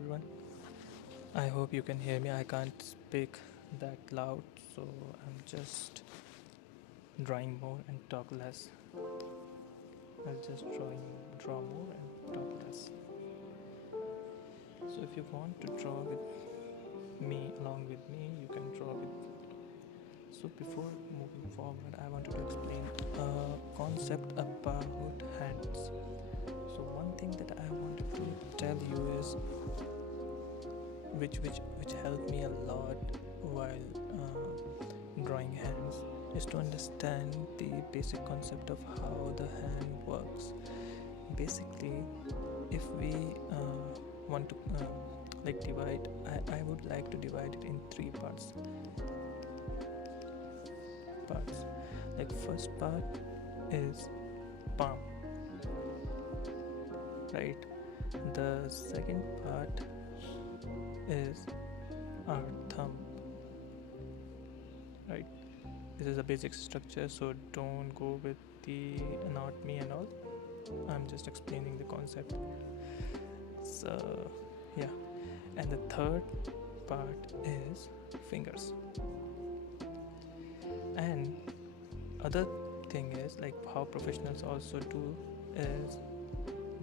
everyone. I hope you can hear me. I can't speak that loud, so I'm just drawing more and talk less. I'll just draw more and talk less. So if you want to draw with me, along with me, you can draw with. So before moving forward, I wanted to explain a concept about hands. So one thing that I wanted to tell you is which helped me a lot while drawing hands is to understand the basic concept of how the hand works. Basically, if we want to divide, I would like to divide it in three parts. Like first part is palm, right? The second part is our thumb, right? This is a basic structure, so don't go with the anatomy and all. I'm just explaining the concept. So yeah, and the third part is fingers. And other thing is like how professionals also do is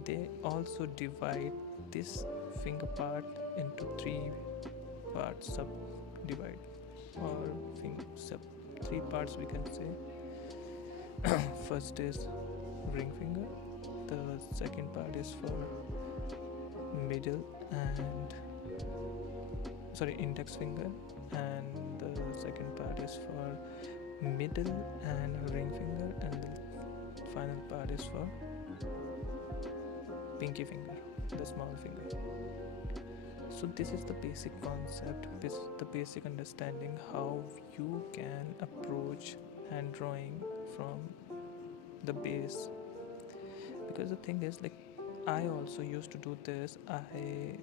they also divide this finger part into three parts, subdivide or three parts we can say. First is ring finger, the second part is for middle and index finger, and the second part is for middle and ring finger, and the final part is for pinky finger, the small finger. So this is the basic concept, the basic understanding how you can approach hand drawing from the base. Because the thing is, like, I also used to do this. I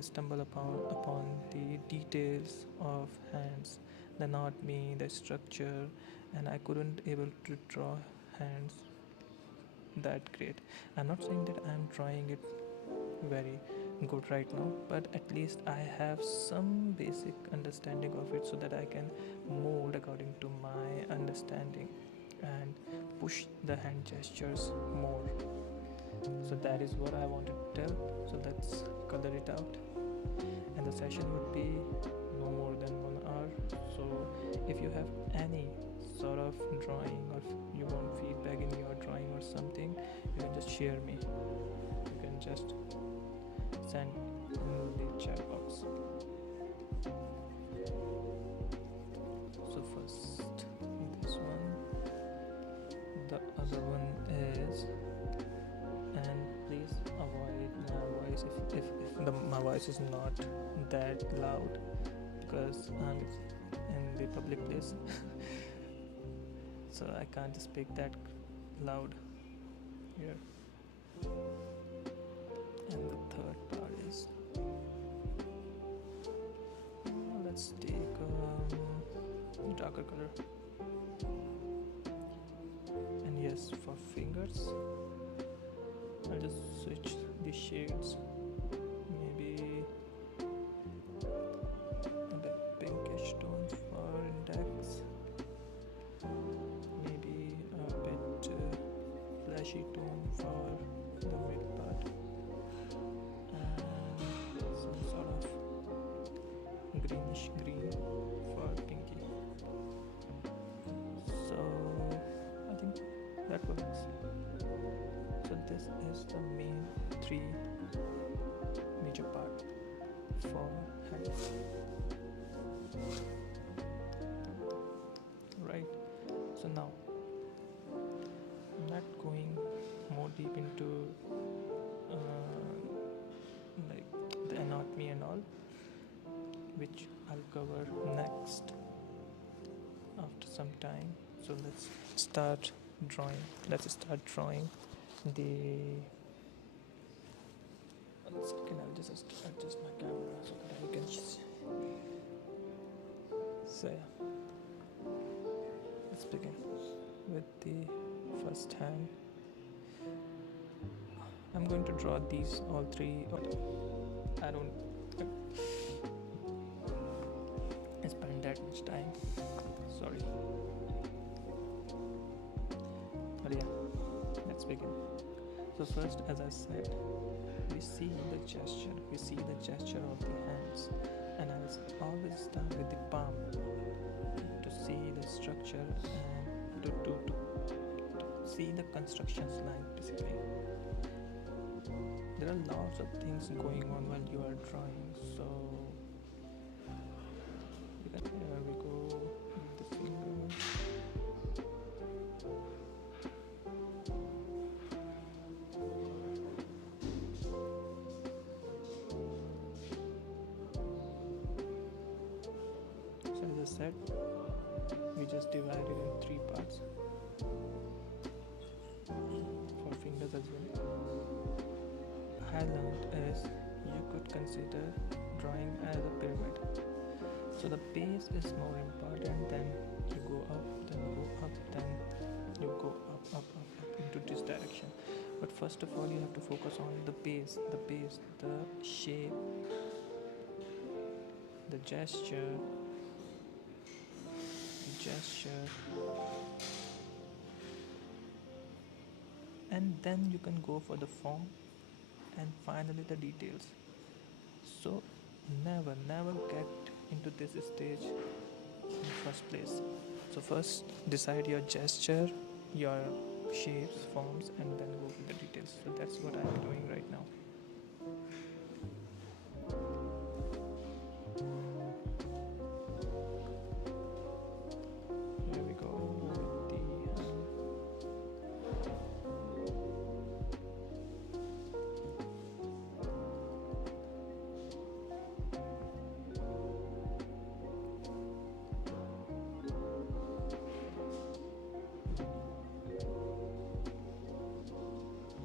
stumble upon the details of hands, the anatomy, the structure, and I couldn't able to draw hands that great. I'm not saying that I'm drawing it very good right now, but at least I have some basic understanding of it so that I can mold according to my understanding and push the hand gestures more. So that is what I wanted to tell. So let's color it out, and the session would be no more than 1 hour. So if you have any sort of drawing, or if you want feedback in your drawing or something, you can just share me. You can just send in the chat box. So first this one, the other one is, and please avoid my voice if my voice is not that loud, because I'm in the public place. So I can't speak that loud here. And the third part is, let's take darker color. And yes, for fingers I'll just switch the shades, maybe a bit pinkish tone for index, maybe a bit flashy tone for the mid part, and some sort of greenish green for pinky. So I think that works. So this is the main three major part for hands, right? So now I'm not going more deep into like the anatomy and all, which I'll cover next after some time. So let's start drawing the. 1 second, I'll just adjust my camera so that I can see. So yeah, let's begin with the first hand. I'm going to draw these all three. I don't that much time. Sorry. But yeah, let's begin. So first, as I said, we see the gesture. We see the gesture of the hands, and I'll always start with the palm to see the structure and to see the constructions line basically. There are lots of things going on while you are drawing, so here we go with the fingers. So as I said, we just divided in 3 parts for fingers as well. I learned is you could consider drawing as a pyramid. So the base is more important, then you go up, then go up, then you go up into this direction. But first of all, you have to focus on the base, the shape, the gesture, and then you can go for the form and finally the details. So never get into this stage in the first place. So first decide your gesture, your shapes, forms, and then go with the details. So that's what I'm doing right now. Here we go with the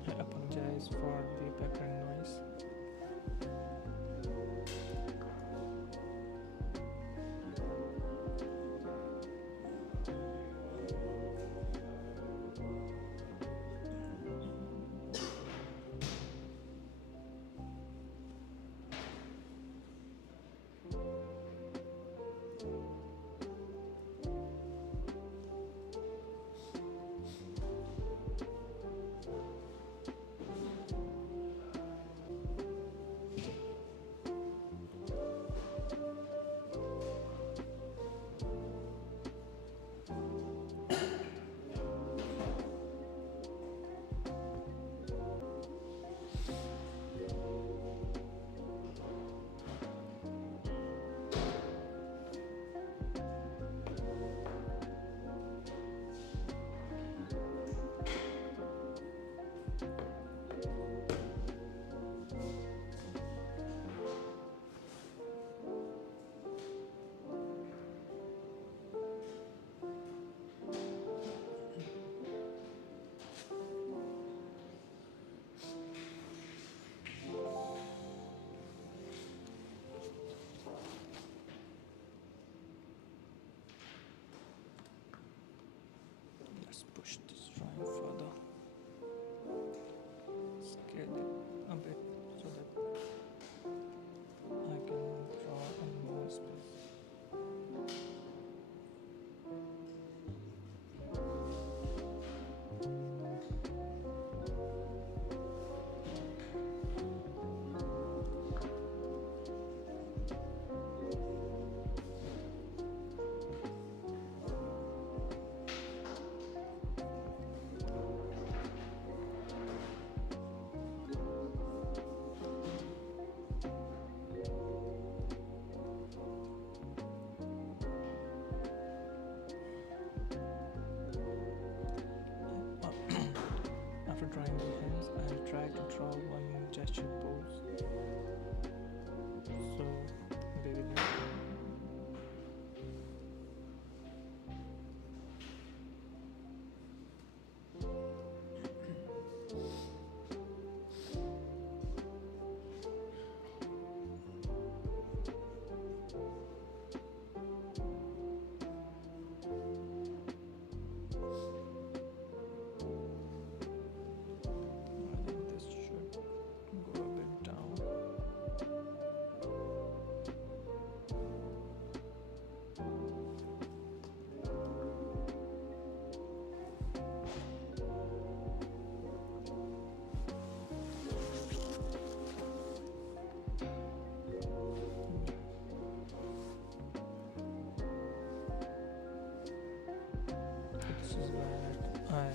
I apologize for the background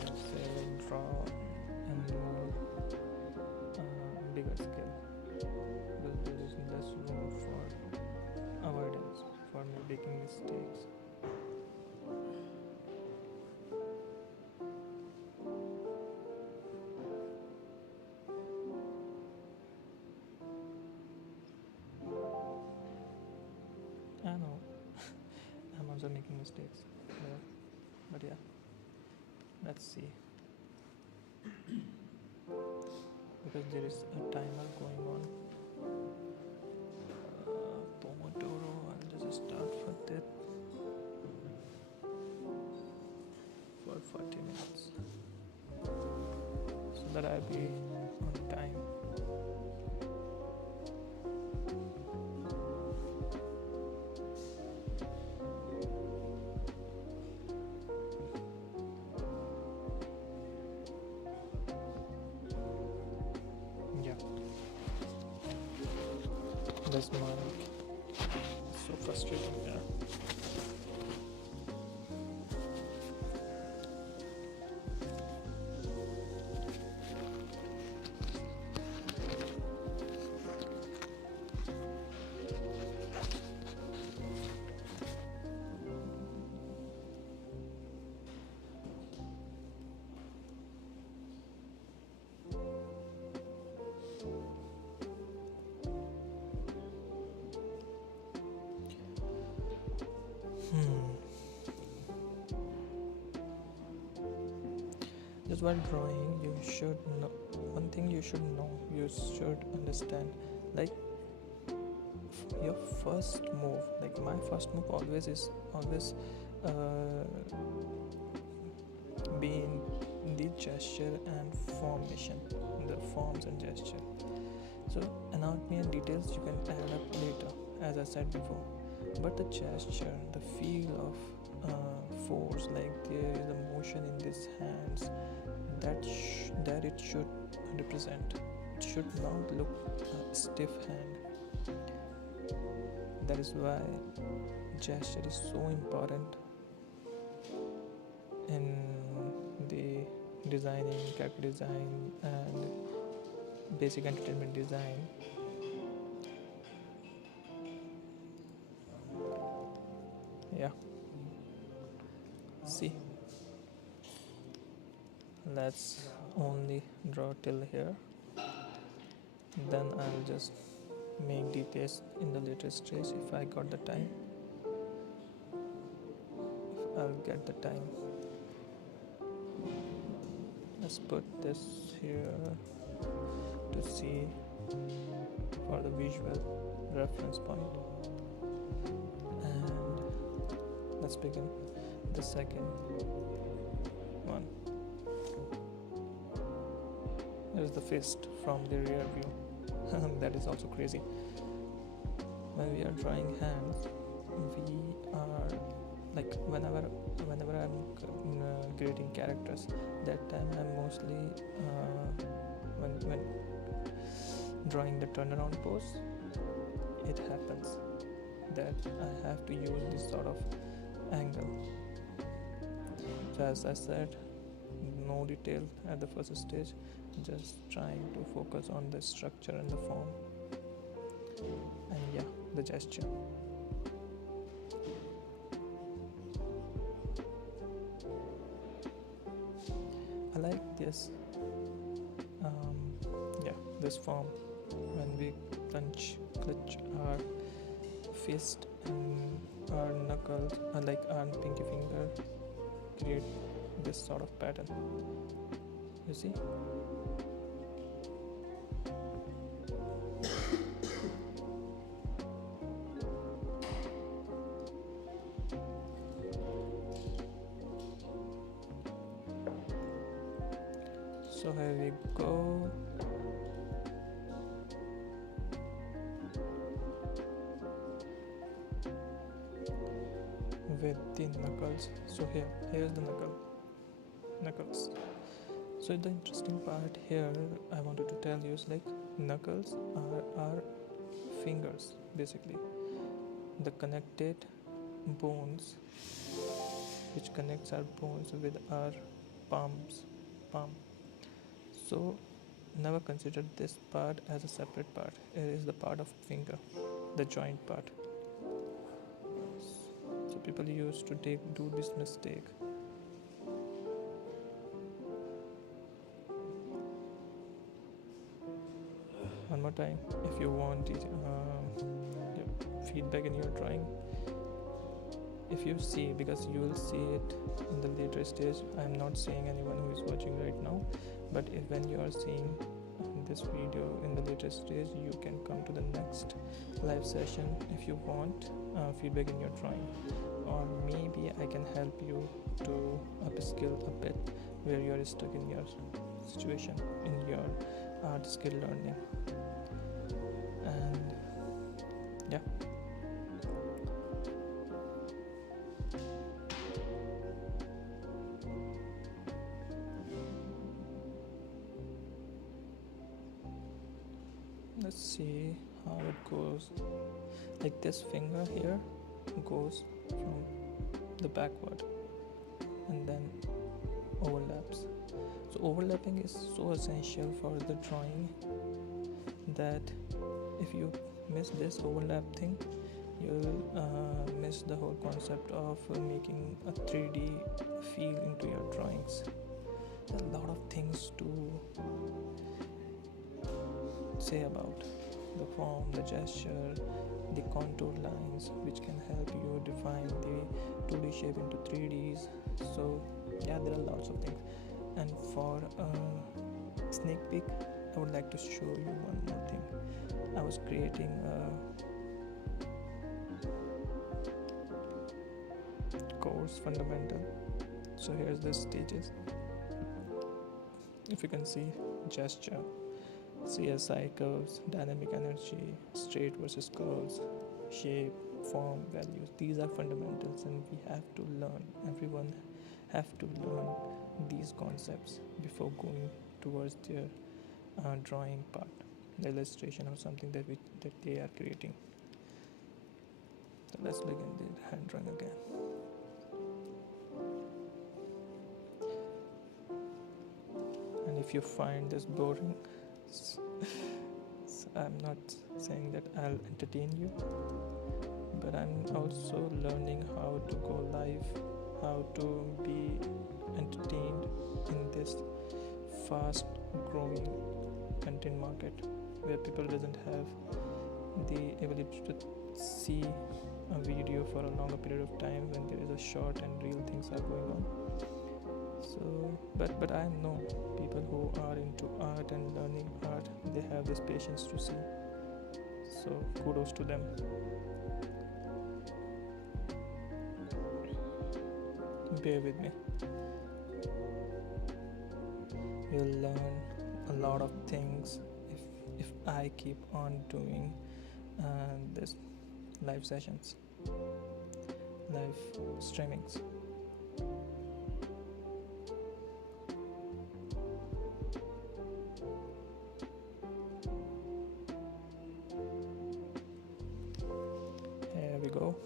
say draw and more bigger scale, because there is less room for avoidance, for making mistakes. I know I'm also making mistakes there, but yeah, let's see. Because there is a timer going on. Pomodoro, I'll just start with it for 40 minutes so that I'll be on time. Yeah, this mic is so frustrating. Yeah. Just while drawing, you should know one thing. You should know. You should understand. Like your first move. Like my first move always is always uh, being the gesture and formation, the forms and gesture. So anatomy and details you can add up later, as I said before. But the gesture, the feel of force, like there is a motion in these hands, that it should represent. It should not look stiff hand. That is why gesture is so important in the designing, character design, and basic entertainment design. Yeah. See, let's only draw till here. Then I'll just make details in the later stage if I got the time. If I'll get the time. Let's put this here to see for the visual reference point. And let's begin the second one. There's the fist from the rear view. That is also crazy. When we are drawing hands, we are like whenever I'm creating characters, that time I'm mostly when drawing the turnaround pose, it happens that I have to use this sort of angle. So as I said, no detail at the first stage, just trying to focus on the structure and the form, and yeah, the gesture. I like this this form when we clutch our fist and our knuckles, like our pinky finger, create this sort of pattern. You see? So here we go. With the knuckles. So here's the knuckles. So the interesting part here I wanted to tell you is like knuckles are our fingers, basically the connected bones which connects our bones with our palm. So never consider this part as a separate part. It is the part of finger, the joint part. So people used to do this mistake. One more time, if you want feedback in your drawing, if you see, because you will see it in the later stage. I'm not saying anyone who is watching right now, but when you are seeing this video in the later stage, you can come to the next live session if you want feedback in your drawing, or maybe I can help you to upskill a bit where you are stuck in your situation in your art skill learning. And yeah, let's see how it goes. Like this finger here goes from the backward and then overlaps. So overlapping is so essential for the drawing that if you miss this overlap thing, you'll miss the whole concept of making a 3D feel into your drawings. There are a lot of things to say about the form, the gesture, the contour lines, which can help you define the 2D shape into 3Ds. So yeah, there are lots of things. And for a sneak peek, I would like to show you one more thing. I was creating a course fundamental. So here's the stages. If you can see, gesture, CSI curves, dynamic energy, straight versus curves, shape, form, values. These are fundamentals, and we have to learn. Everyone have to learn these concepts before going towards their drawing part, the illustration or something that they are creating. So let's begin the hand drawing again. And if you find this boring, I'm not saying that I'll entertain you, but I'm also learning how to go live, how to be entertained in this fast growing content market where people doesn't have the ability to see a video for a longer period of time when there is a short and real things are going on. So but I know people who are into art and learning art, they have this patience to see. So kudos to them. Bear with me. You'll learn a lot of things if I keep on doing this live sessions, live streamings. Here we go.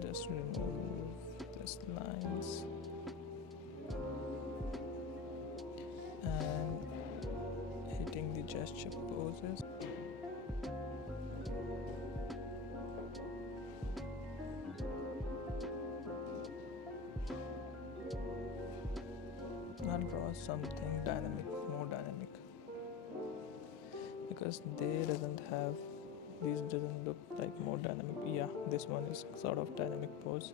Just remove these lines and hitting the gesture poses. I'll draw something dynamic, more dynamic, because they these doesn't look like more dynamic. Yeah, this one is sort of dynamic pose.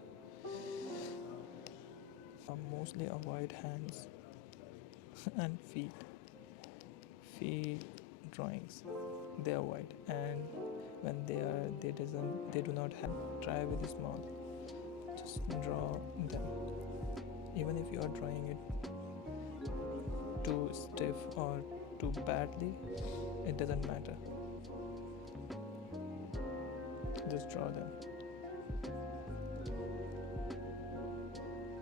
Mostly avoid hands and feet drawings, they avoid. And when they do not have, try with small, just draw them. Even if you are drawing it too stiff or too badly, it doesn't matter, just draw them.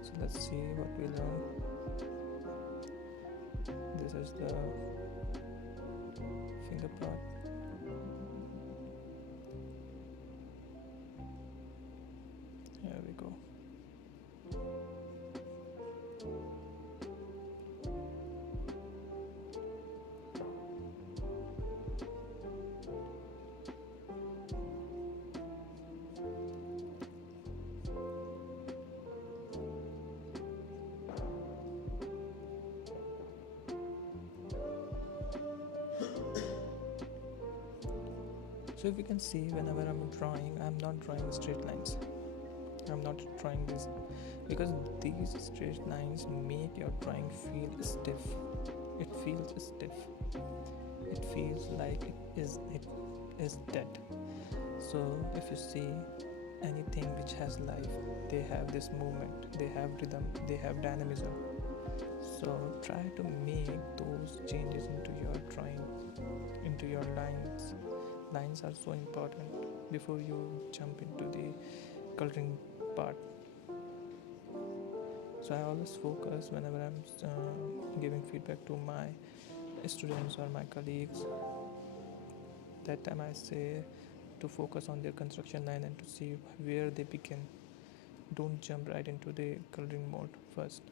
So let's see what we learn. This is the finger part. So if you can see, whenever I'm drawing, I'm not drawing straight lines. I'm not trying this because these straight lines make your drawing feel stiff. It feels stiff. It feels like it is dead. So if you see anything which has life, they have this movement, they have rhythm, they have dynamism. So try to make those changes into your drawing, into your lines. Lines are so important before you jump into the coloring part. So I always focus whenever I'm giving feedback to my students or my colleagues. That time I say to focus on their construction line and to see where they begin. Don't jump right into the coloring mode first,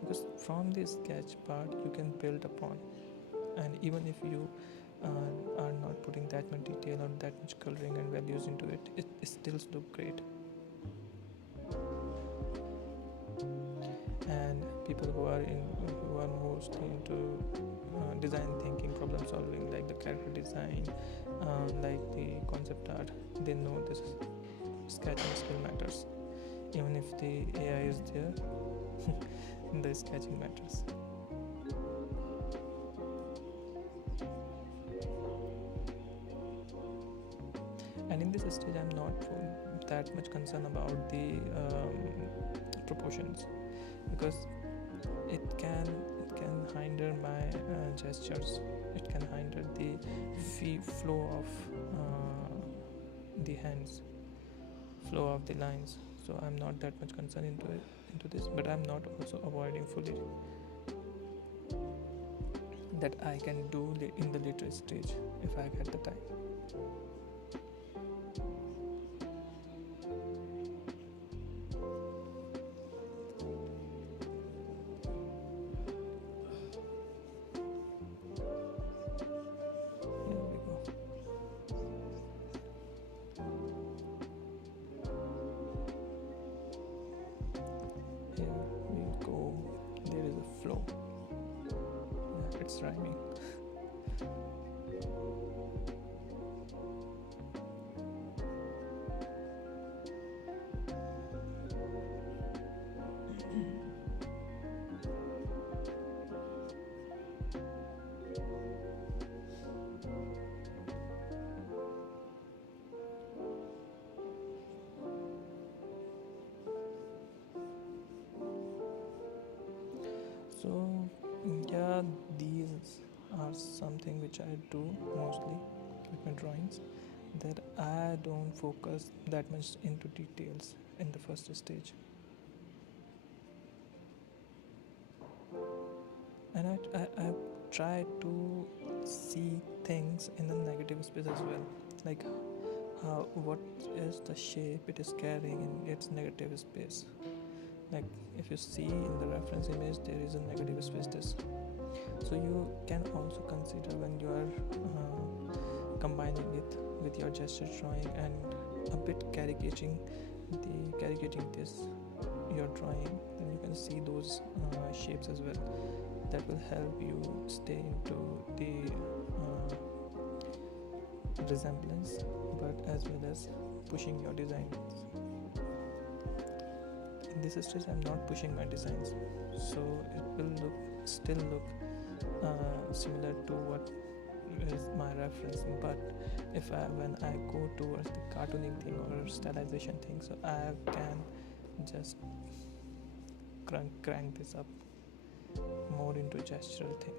because from the sketch part you can build upon. And even if you are not putting that much detail or that much coloring and values into it, it still look great. And people who are mostly into design thinking, problem solving, like the character design, like the concept art, they know this sketching skill matters. Even if the AI is there, the sketching matters. And in this stage I'm not that much concerned about the proportions, because it can hinder my gestures. It can hinder the flow of the hands, flow of the lines. So I'm not that much concerned into this, but I'm not also avoiding fully. That I can do in the later stage if I get the time. Here we go. Here we go. There is a flow. Yeah, it's rhyming. So yeah, these are something which I do mostly with my drawings, that I don't focus that much into details in the first stage. And I try to see things in a negative space as well, like how what is the shape it is carrying in its negative space. Like if you see in the reference image there is a negative space this, so you can also consider when you are combining it with your gesture drawing and a bit caricaturing this your drawing, then you can see those shapes as well. That will help you stay into the resemblance, but as well as pushing your designs. In this stage I'm not pushing my designs, so it will still look similar to what is my reference. But when I go towards the cartooning thing or stylization thing, so I can just crank this up more into gestural thing.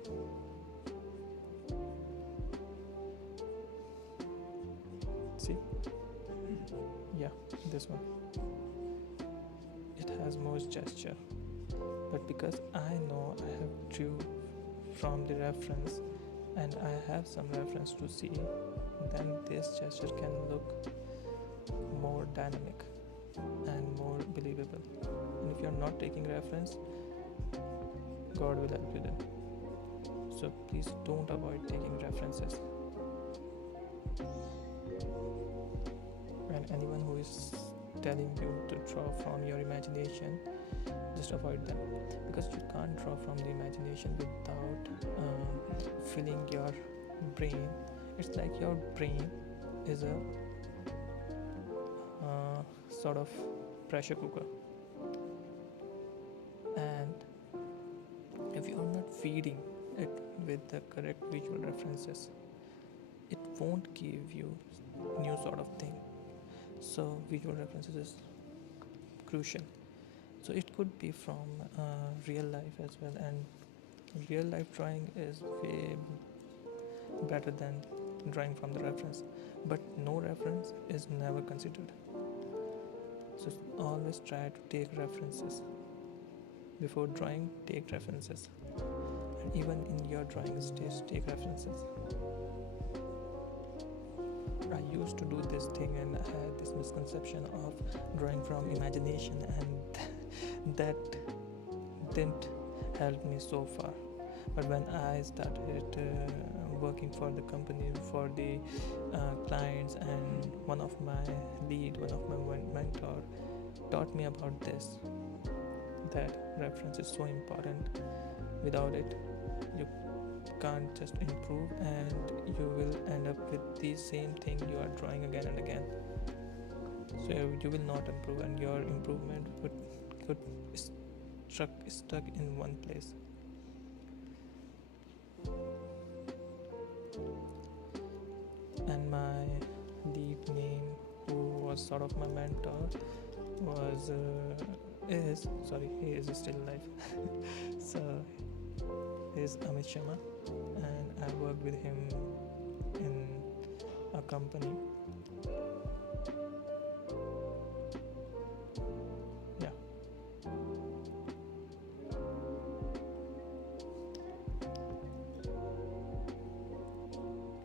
See, yeah, this one, it has more gesture, but because I know I have drew from the reference and I have some reference to see, then this gesture can look more dynamic and more believable. And if you're not taking reference, God will help you then. So please don't avoid taking references. And anyone who is telling you to draw from your imagination, just avoid them, because you can't draw from the imagination without filling your brain It's like your brain is a sort of pressure cooker, and if you are not feeding it with the correct visual references, it won't give you new sort of thing. So visual references is crucial. So it could be from real life as well, and real life drawing is way better than drawing from the reference, but no reference is never considered. So always try to take references before drawing. Take references, and even in your drawing stage, take references. I used to do this thing, and I had this misconception of drawing from imagination, and that didn't help me so far. But when I started working for the company, for the clients, and one of my mentor taught me about this, that reference is so important. Without it, you can't just improve, and you will end up with the same thing you are drawing again and again. So you will not improve, and your improvement could stuck in one place. And my lead name, who was sort of my mentor, was he is still alive. So is Amit Sharma, and I worked with him in a company. Yeah.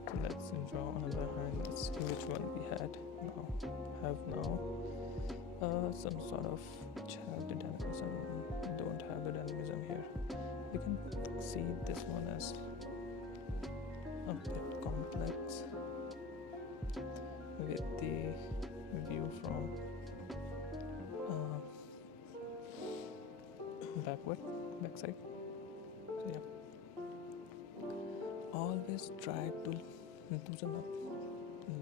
So let's draw another hand. Let's see which one we had now. Some sort of child dynamism. Don't have the dynamism here. You can see this one as a bit complex with the view from backside. So yeah, always try to loosen up,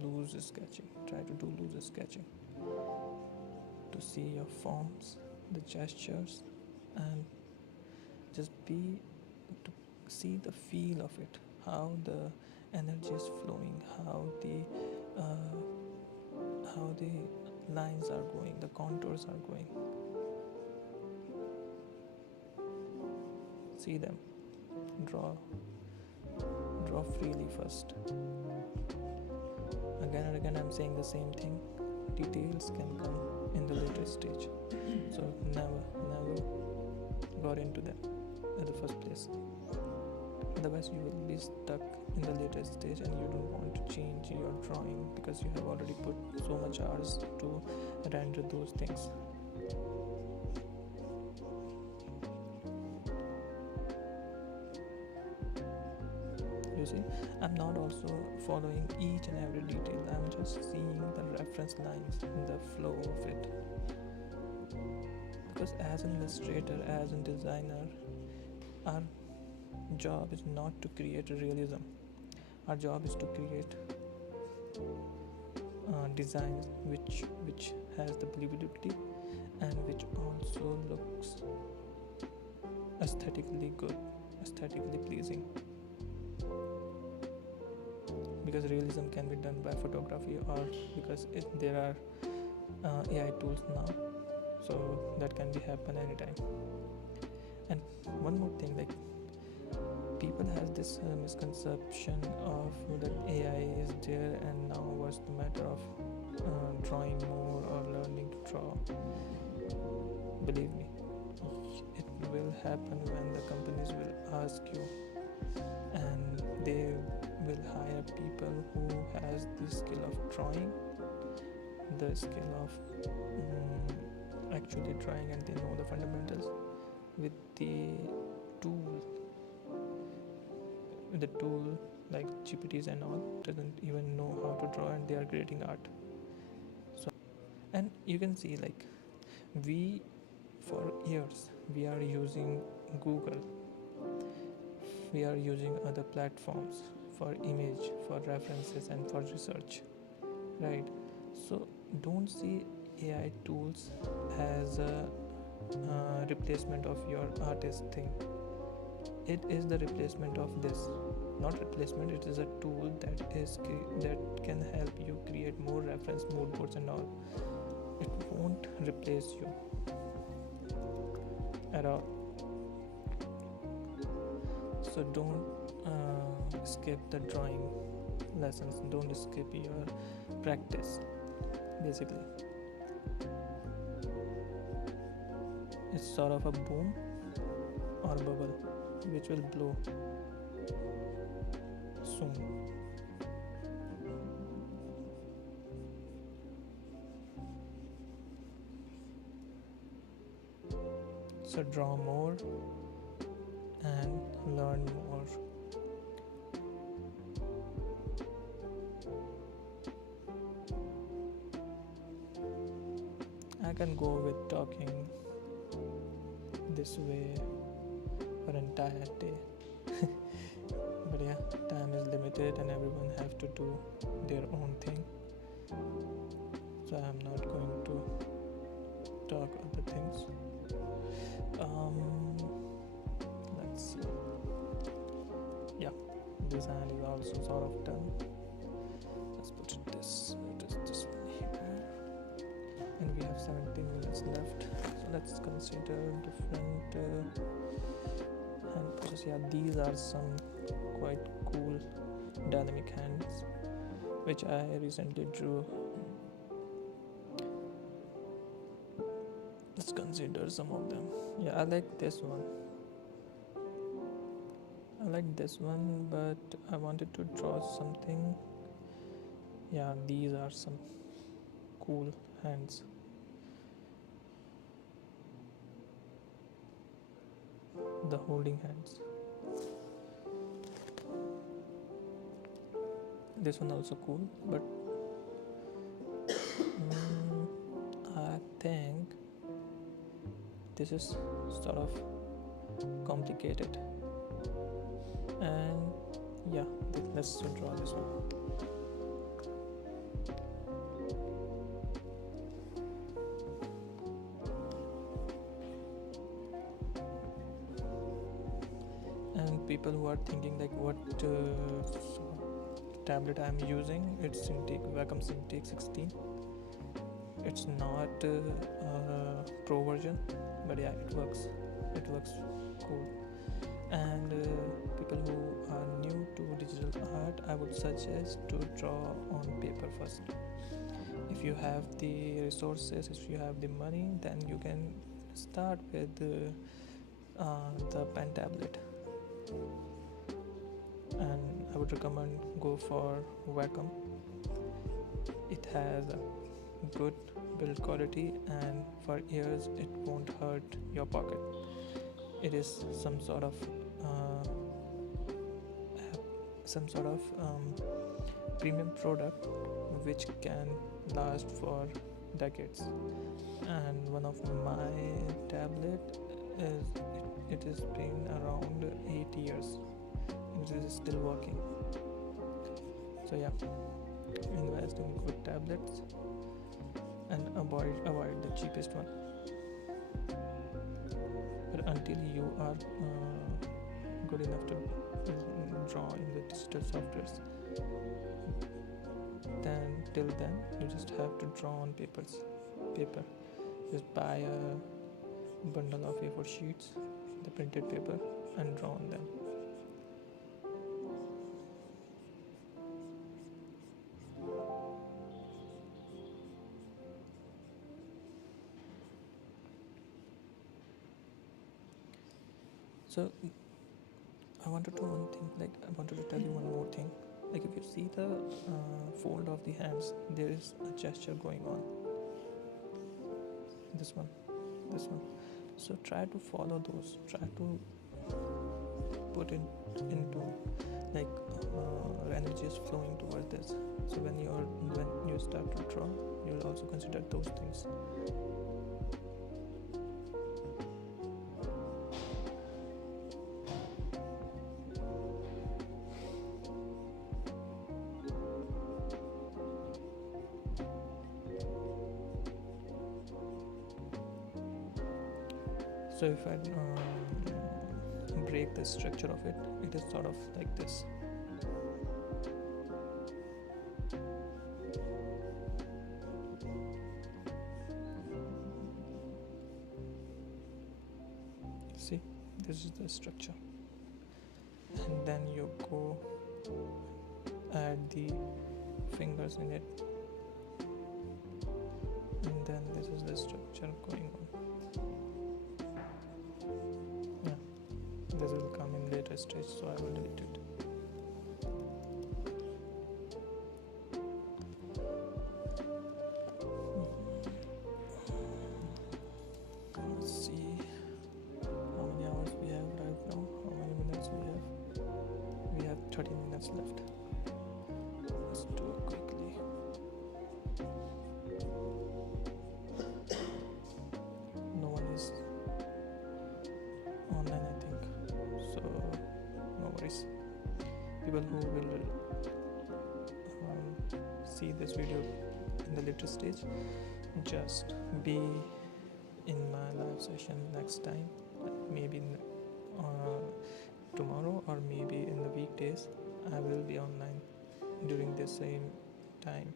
loose sketching. Try to do loose sketching to see your forms, the gestures, and just be to see the feel of it, how the energy is flowing, how the lines are going, the contours are going. See them. Draw freely first. Again and again I'm saying the same thing. Details can come in the later stage, so never got into them at the first place. Otherwise you will be stuck in the later stage, and you don't want to change your drawing because you have already put so much hours to render those things. You see, I'm not also following each and every detail. I'm just seeing the reference lines and the flow of it. Because as an illustrator, as a designer, our job is not to create realism. Our job is to create designs which has the believability and which also looks aesthetically good, aesthetically pleasing. Because realism can be done by photography, or because there are AI tools now, so that can be happen anytime. And one more thing, like people has this misconception of that AI is there, and now what's the matter of drawing more or learning to draw. Believe me, it will happen when the companies will ask you, and they will hire people who has the skill of drawing, the skill of actually drawing, and they know the fundamentals. With the tool like GPTs and all doesn't even know how to draw, and they are creating art. So, and you can see, like, we for years we are using Google, we are using other platforms for image, for references, and for research, right? So don't see AI tools as a replacement of your artist thing. It is the replacement of this, not replacement. It is a tool that can help you create more reference mood boards and all. It won't replace you at all. So don't skip the drawing lessons, don't skip your practice. Basically, it's sort of a boom or bubble which will blow soon. So draw more and learn more. I can go with talking this way for an entire day. But yeah, time is limited and everyone have to do their own thing. So I'm not going to talk other things. Let's see. Yeah, this hand is also sort of done. Let's put it this. What is this one here? And we have 17 minutes left. So let's consider different hand poses. Yeah, these are some quite cool dynamic hands which I recently drew. Let's consider some of them. Yeah, I like this one. But I wanted to draw something. Yeah, these are some cool hands. The holding hands. This one also cool, but I think this is sort of complicated. And yeah, let's draw this one. And people who are thinking like what tablet I'm using, it's Wacom Cintiq 16. It's not pro version, but yeah, it works cool. And people who are new to digital art, I would suggest to draw on paper first. If you have the resources, if you have the money, then you can start with the pen tablet. And I would recommend go for Wacom. It has a good build quality, and for years it won't hurt your pocket. It is some sort of premium product which can last for decades. And one of my tablet it has been around 8 years. It is still working. So yeah, invest in good tablets and avoid the cheapest one. But until you are good enough to draw in the digital softwares, then till then you just have to draw on paper. Just buy a bundle of A4 sheets, the printed paper, and draw on them. So I wanted to tell you one more thing. Like if you see the fold of the hands, there is a gesture going on. This one. So try to follow those. Try to put it into like energy is flowing towards this. So when you start to draw, you'll also consider those things. So if I break the structure of it, it is sort of like this. See, this is the structure, and then you go add the fingers in it, and then this is the structure going on. Yeah, this will come in later stage, so I will delete it. Let's see how many hours we have right now, how many minutes we have. We have 30 minutes left. Let's do it quickly. No one is online, I think, so no worries. People who will see this video in the later stage, just be in my live session next time, maybe tomorrow, or maybe in the weekdays. I will be online during the same time,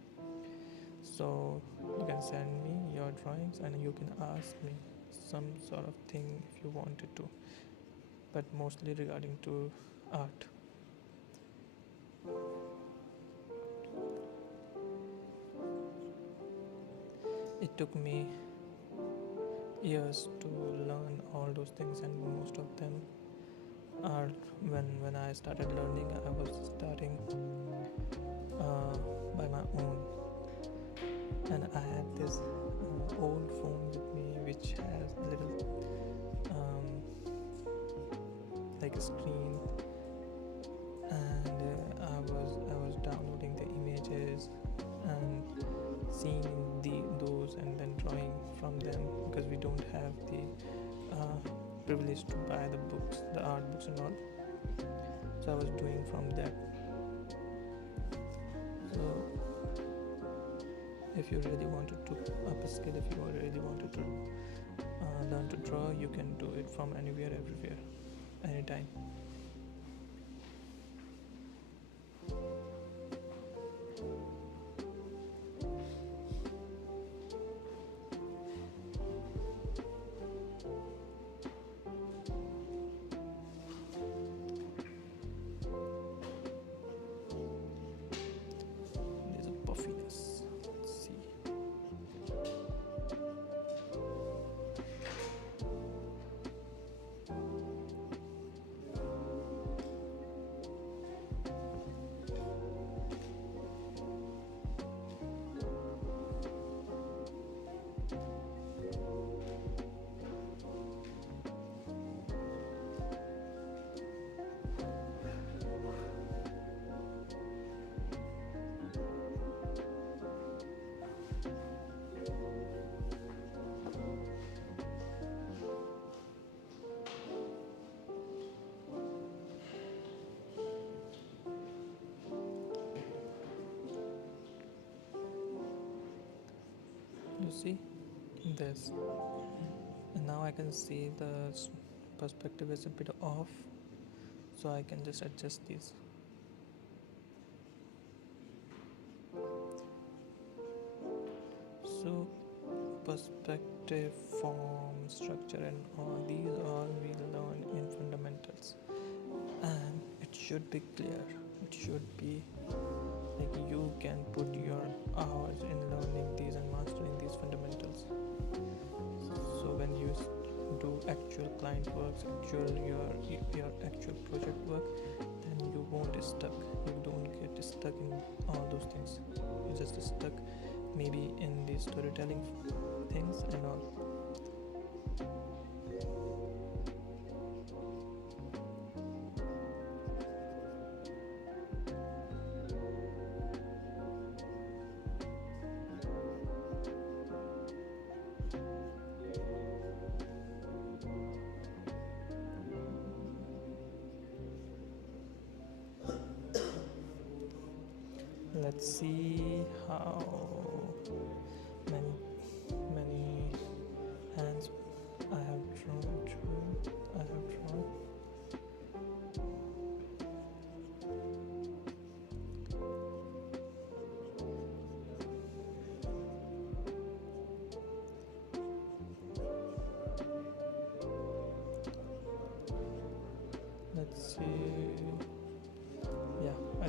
so you can send me your drawings and you can ask me some sort of thing if you wanted to, but mostly regarding to art. It took me years to learn all those things, and most of them are when I started learning, I was starting by my own, and I had this old phone with me which has little like a screen, and I was downloading the images and seeing those and then drawing from them, because we don't have the privilege to buy the books, the art books and all, so I was doing from that. So if you really wanted to up a skill, if you really wanted to learn to draw, you can do it from anywhere, everywhere, anytime. There's a puffiness. Let's see. You see this, and now I can see the perspective is a bit off, so I can just adjust these. So perspective, form, structure, and all these all we learn in fundamentals, and it should be clear. It should be like you can put your hours in learning these and mastering these fundamentals. So when you do actual client works, your actual project work, then you won't get stuck. You don't get stuck in all those things. You just stuck maybe in the storytelling things and all. Let's see how many hands I have drawn.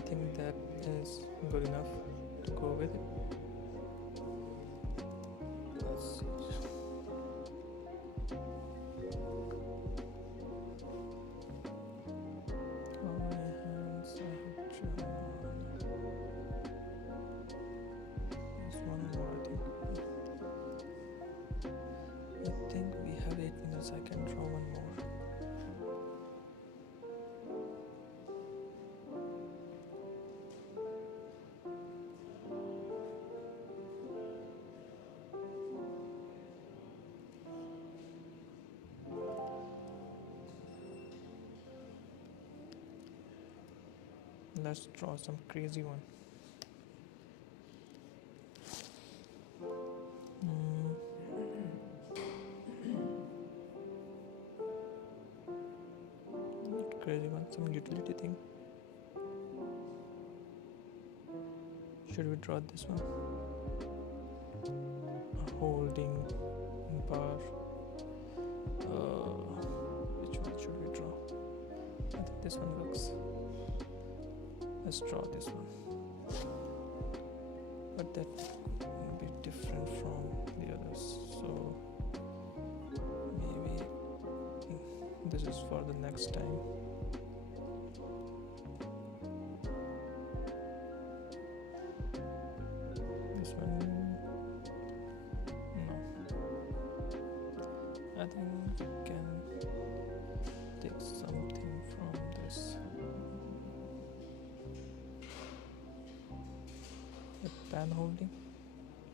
think that is good enough to go with it. Let's see. On my hands, I have drawn. There's one more, I think we have 8 minutes. I can draw one more. Let's draw some crazy one. Mm. Not crazy one, some utility thing. Should we draw this one? A holding bar. Which one should we draw? I think this one looks. Let's draw this one, but that will be different from the others, so maybe this is for the next time. This one, no. I think we can take something from this. Pen holding.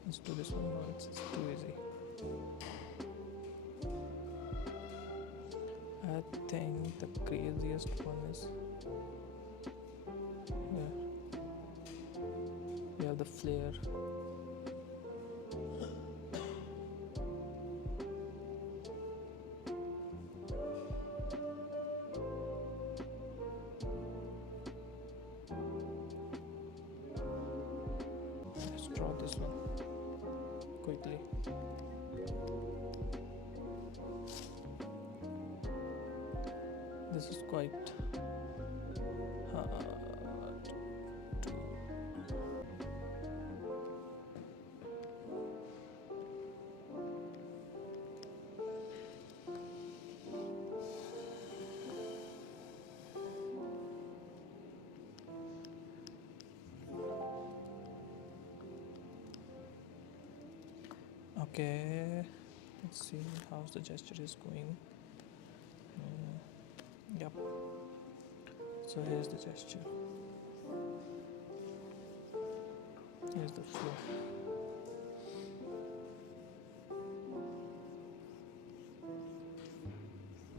Let's do this one. No, it's too easy. I think the craziest one is here. We have the flare. Draw this one quickly. This is quite hard to Okay, let's see how the gesture is going. Yep. So here's the gesture. Here's the flow.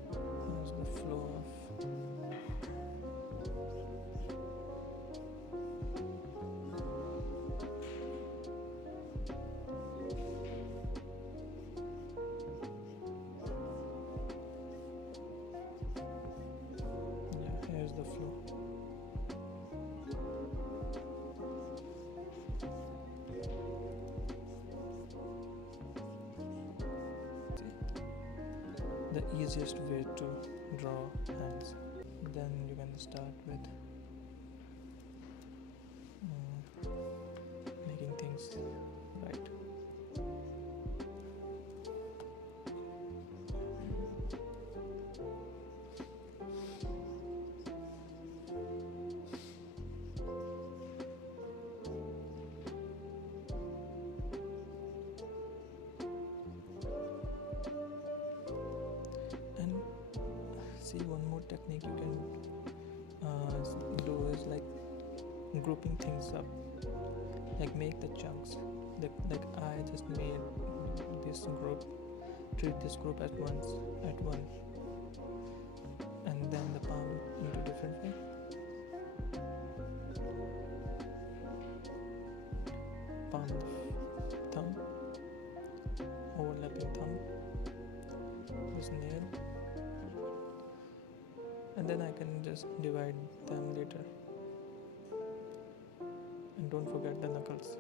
Here's the flow of. Here's the flow. The easiest way to draw hands. Then you can start with making things right. See, one more technique you can do is like grouping things up, like make the chunks. Like I just made this group, treat this group at one, and then the palm into different way. Palm, thumb, overlapping thumb, this nail. And then I can just divide them later. And don't forget the knuckles.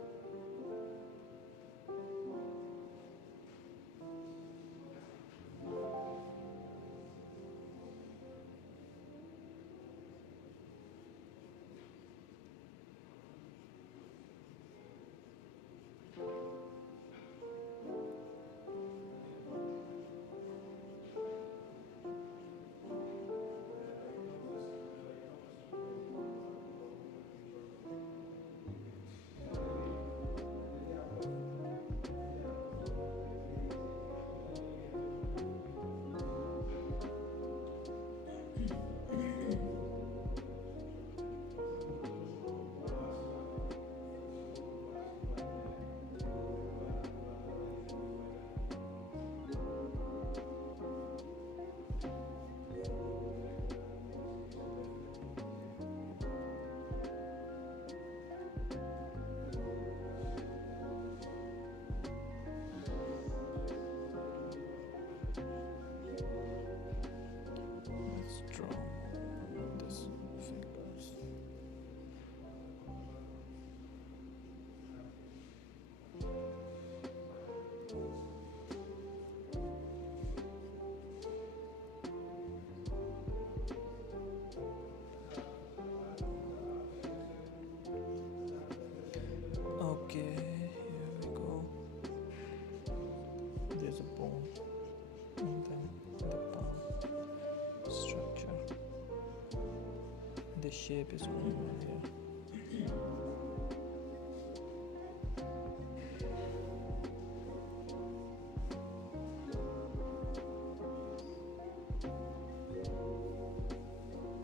this shape is going on here.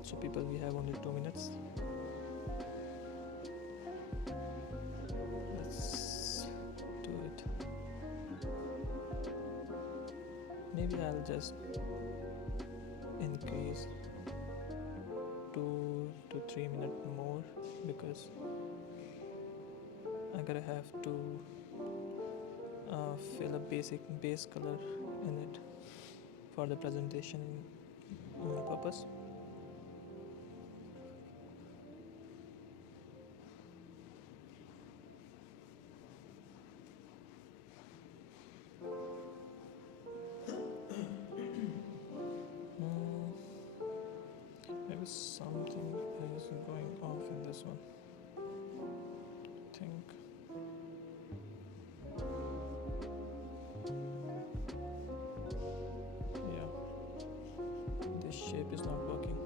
So people, we have only 2 minutes. Let's do it. Maybe I'll just increase 2 to 3 minutes more, because I'm gonna have to fill a basic base color in it for the presentation purpose. Maybe something is going off in this one. I think. Yeah, this shape is not working.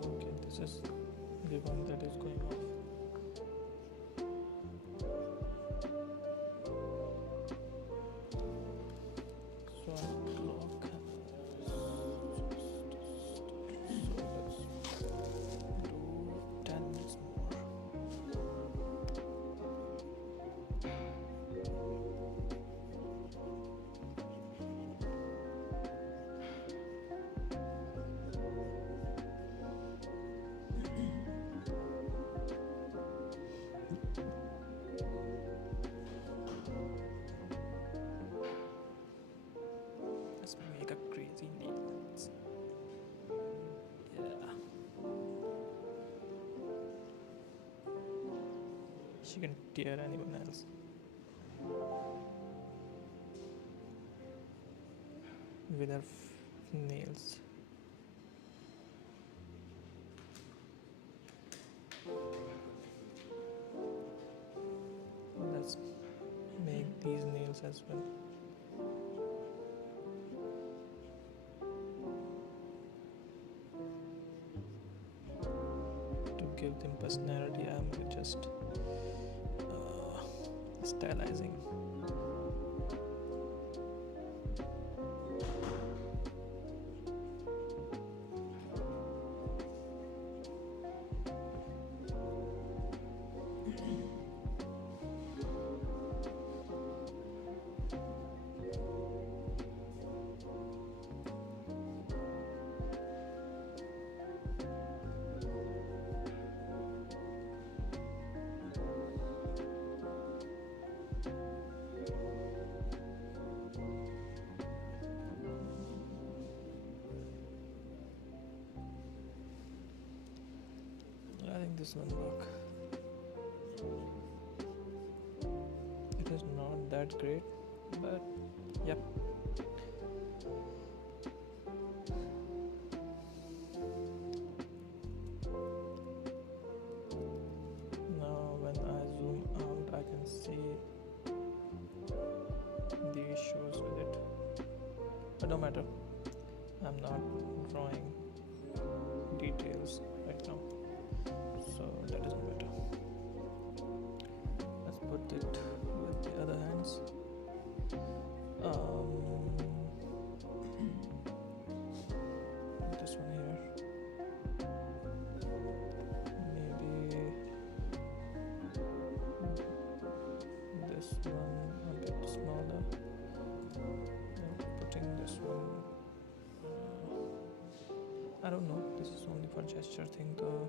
Okay, this is the one that is going off. So I'll block. So let's do 10 minutes more. Let's make a crazy nails. Yeah. She can tear anyone else. With her nails. Let's make these nails as well. To give them personality, I'm just stylizing. I think this one work. It is not that great, but yep. Now when I zoom out, I can see the issues with it, but no matter, I'm not drawing details right now, so that doesn't matter. Let's put it with the other hands. This one here, maybe this one a bit gesture thing though.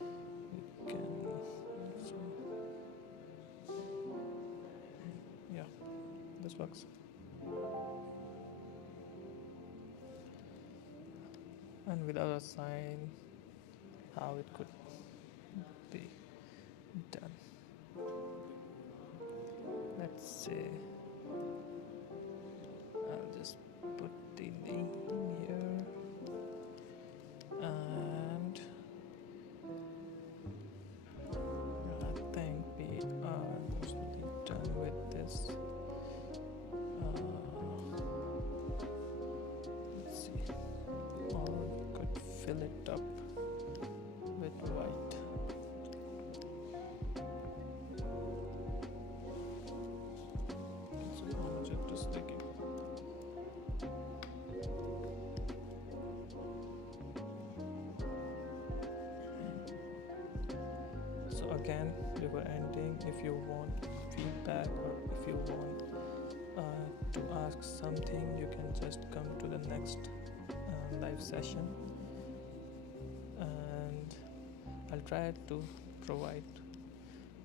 You can also, yeah, this works. And without a sign, how it could be done. Let's say I'll just put the name here, and I think we are mostly done with this. Let's see, or we could fill it up with white. So how much it is taking? So again, before ending, if you want feedback or if you want to ask something, you can just come to the next live session, and I'll try to provide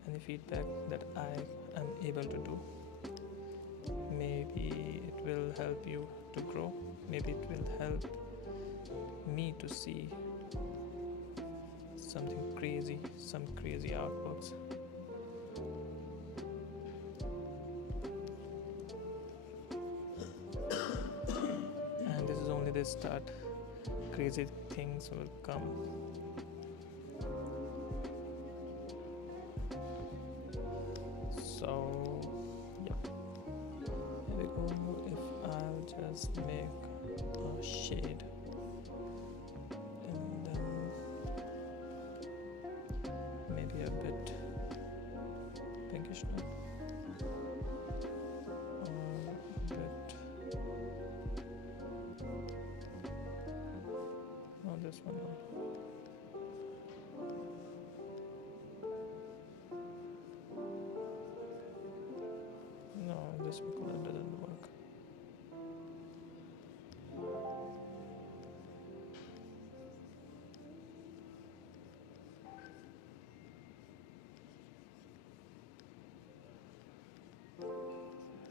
any feedback that I am able to do. Maybe it will help you to grow, maybe it will help me to see something crazy, some crazy artworks. And this is only the start. Crazy things will come. So yeah, here we go. If I'll just make a shade and then maybe a bit pinkish now, or a bit, no, this one no. No, this color doesn't work.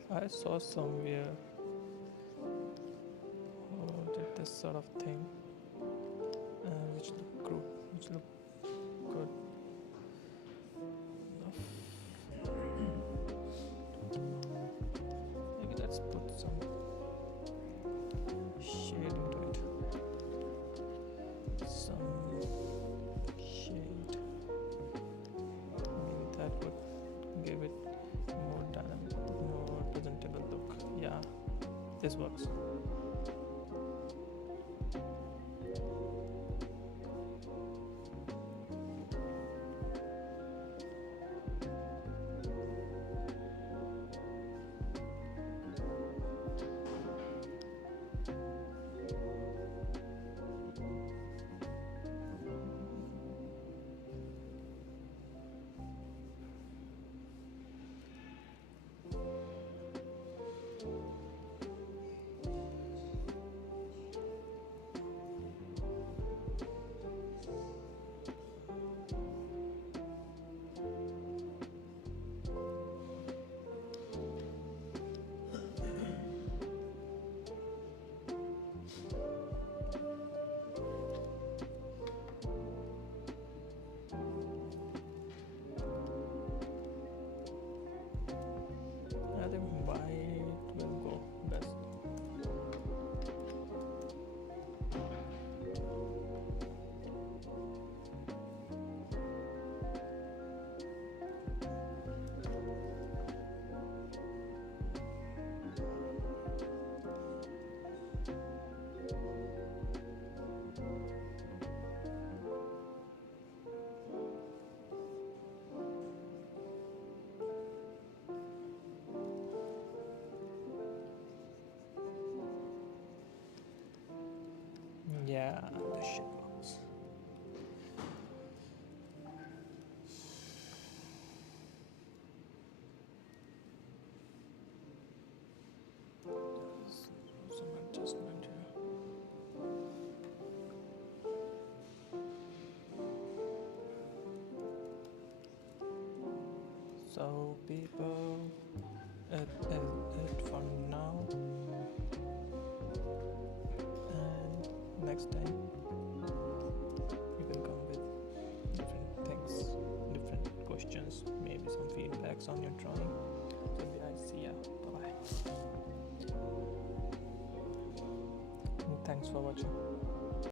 I saw somewhere who did this sort of thing, which looked good. Maybe let's put some shade into it. Some shade. Maybe that would give it more dynamic, more presentable look. Yeah, this works. I think white will go best. Yeah, this shit works. Some adjustment here. So people, it is it for now, and next time you can come with different things, different questions, maybe some feedbacks on your drawing. So guys, see ya, bye bye, and thanks for watching.